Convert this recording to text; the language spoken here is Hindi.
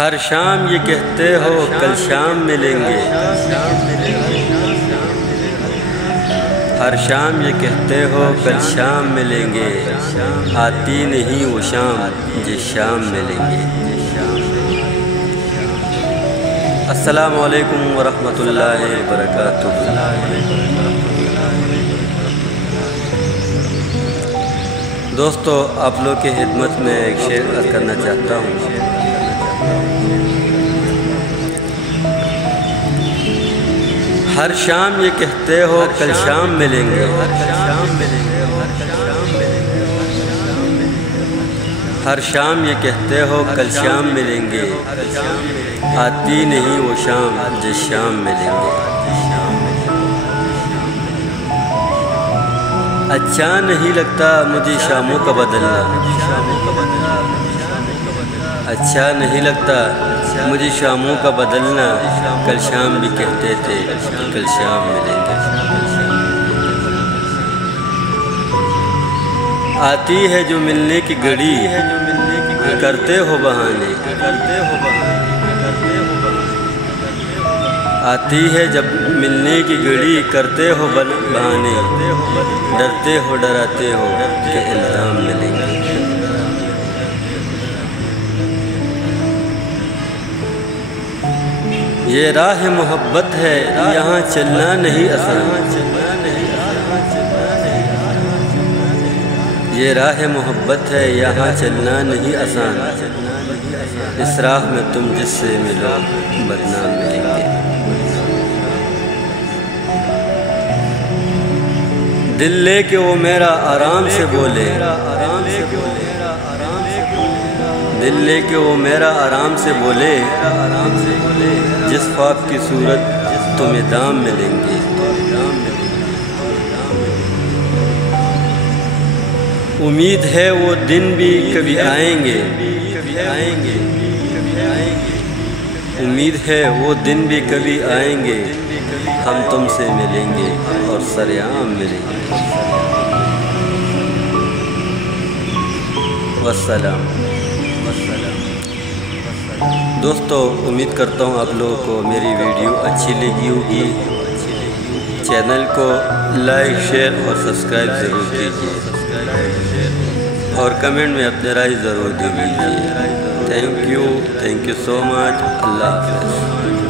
हर शाम ये कहते हो कल शाम मिलेंगे, हर शाम ये कहते हो कल शाम मिलेंगे, आती नहीं वो शाम जिस शाम मिलेंगे। अस्सलामु अलैकुम वरहमतुल्लाहि वबरकातुहू। दोस्तों, आप लोग की खिदमत में एक शेर अर्ज़ करना चाहता हूँ। हर शाम ये कहते हो कल शाम मिलेंगे, हर शाम ये कहते हो कल शाम मिलेंगे, आती नहीं वो शाम जिस शाम मिलेंगे। अच्छा नहीं लगता मुझे शामों का बदलना, अच्छा नहीं लगता मुझे शामों का बदलना, कल शाम भी कहते थे कल शाम मिलेंगे। आती है जो मिलने की घड़ी, करते हो बहाने, आती है जब मिलने की घड़ी, करते हो बहाने, डरते हो डराते हो कि इल्ज़ाम मिलेंगे। ये राह मोहब्बत है यहाँ चलना नहीं आसान, ये राह मोहब्बत है यहाँ चलना नहीं आसान, इस राह में तुम जिससे मिलो बदनाम मिलेंगे। दिल लेके वो मेरा आराम से बोले, दिल लेके वो मेरा आराम से बोले, जिस ख्वाब की सूरत तुम्हें दाम मिलेंगे। उम्मीद है वो दिन भी कभी आएंगे, उम्मीद है वो दिन भी कभी आएंगे, हम तुमसे मिलेंगे और सरेआम मिलेंगे। वस्सलाम। दोस्तों, उम्मीद करता हूँ आप लोगों को मेरी वीडियो अच्छी लगी होगी। चैनल को लाइक, शेयर और सब्सक्राइब ज़रूर कीजिए और कमेंट में अपनी राय ज़रूर दीजिए। Thank you so much. अल्लाह हाफ़िज़।